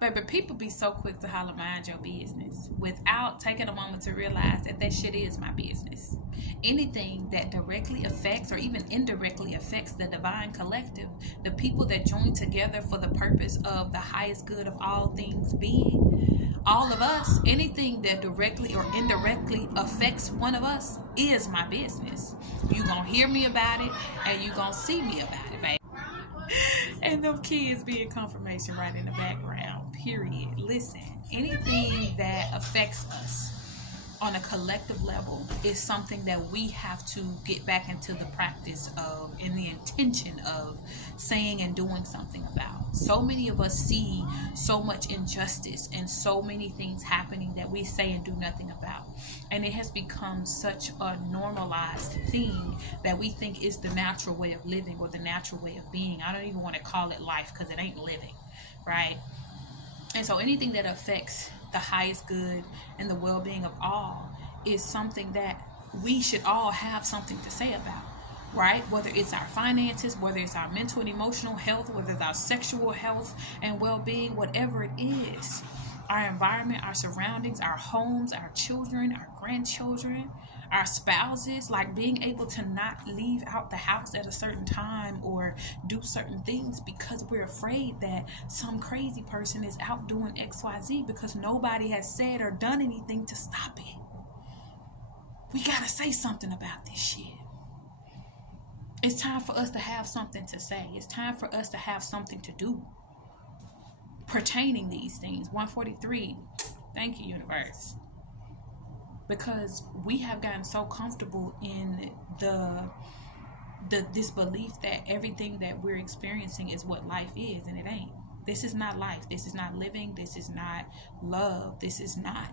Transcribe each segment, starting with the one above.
But people be so quick to holler mind your business without taking a moment to realize that that shit is my business. Anything that directly affects or even indirectly affects the divine collective, the people that join together for the purpose of the highest good of all things being, all of us, anything that directly or indirectly affects one of us is my business. You gonna hear me about it and you gonna see me about it, baby. And them kids being confirmation right in the background. Period. Listen, anything that affects us on a collective level is something that we have to get back into the practice of, in the intention of saying and doing something about. So many of us see so much injustice and so many things happening that we say and do nothing about. And it has become such a normalized thing that we think is the natural way of living or the natural way of being. I don't even want to call it life because it ain't living, right? And so anything that affects the highest good and the well-being of all is something that we should all have something to say about, right? Whether it's our finances, whether it's our mental and emotional health, whether it's our sexual health and well-being, whatever it is, our environment, our surroundings, our homes, our children, our grandchildren, our spouses, like being able to not leave out the house at a certain time or do certain things because we're afraid that some crazy person is out doing XYZ because nobody has said or done anything to stop it. We gotta say something about this shit. It's time for us to have something to say. It's time for us to have something to do pertaining these things. 143. Thank you, universe. Because we have gotten so comfortable in this belief that everything that we're experiencing is what life is, and it ain't. This is not life. This is not living. This is not love. This is not.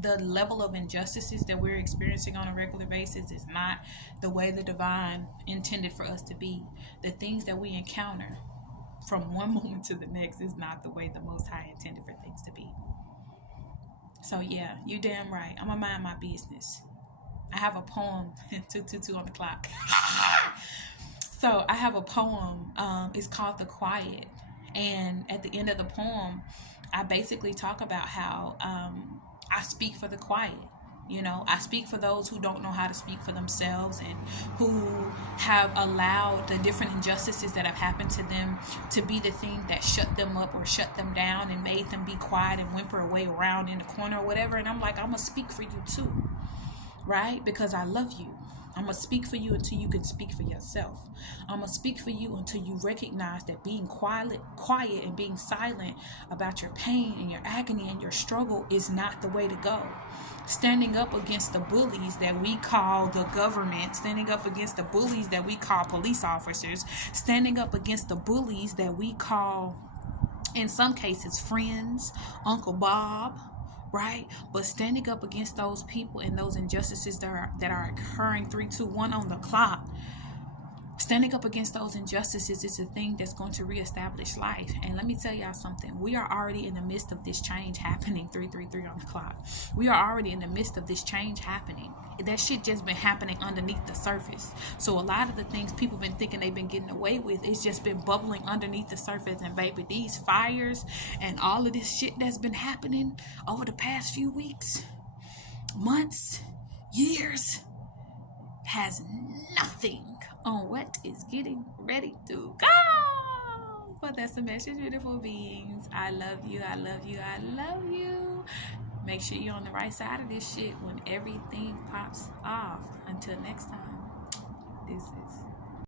The level of injustices that we're experiencing on a regular basis is not the way the divine intended for us to be. The things that we encounter from one moment to the next is not the way the Most High intended for things to be. So yeah, you damn right. I'm gonna mind my business. I have a poem, 222 on the clock. So I have a poem. It's called The Quiet. And at the end of the poem, I basically talk about how I speak for the quiet. You know, I speak for those who don't know how to speak for themselves and who have allowed the different injustices that have happened to them to be the thing that shut them up or shut them down and made them be quiet and whimper away around in the corner or whatever. And I'm like, I'm going to speak for you too, right? Because I love you. I'm going to speak for you until you can speak for yourself. I'm going to speak for you until you recognize that being quiet and being silent about your pain and your agony and your struggle is not the way to go. Standing up against the bullies that we call the government, standing up against the bullies that we call police officers, standing up against the bullies that we call, in some cases, friends, Uncle Bob, right? But standing up against those people and those injustices that are occurring 3, 2, 1 on the clock, standing up against those injustices is the thing that's going to reestablish life. And let me tell y'all something. We are already in the midst of this change happening. 333 on the clock. We are already in the midst of this change happening. That shit just been happening underneath the surface. So a lot of the things people been thinking they've been getting away with, it's just been bubbling underneath the surface. And baby, these fires and all of this shit that's been happening over the past few weeks, months, years, has nothing on what is getting ready to go. But that's the message, beautiful beings. I love you. I love you. I love you. Make sure you're on the right side of this shit when everything pops off. Until next time, this is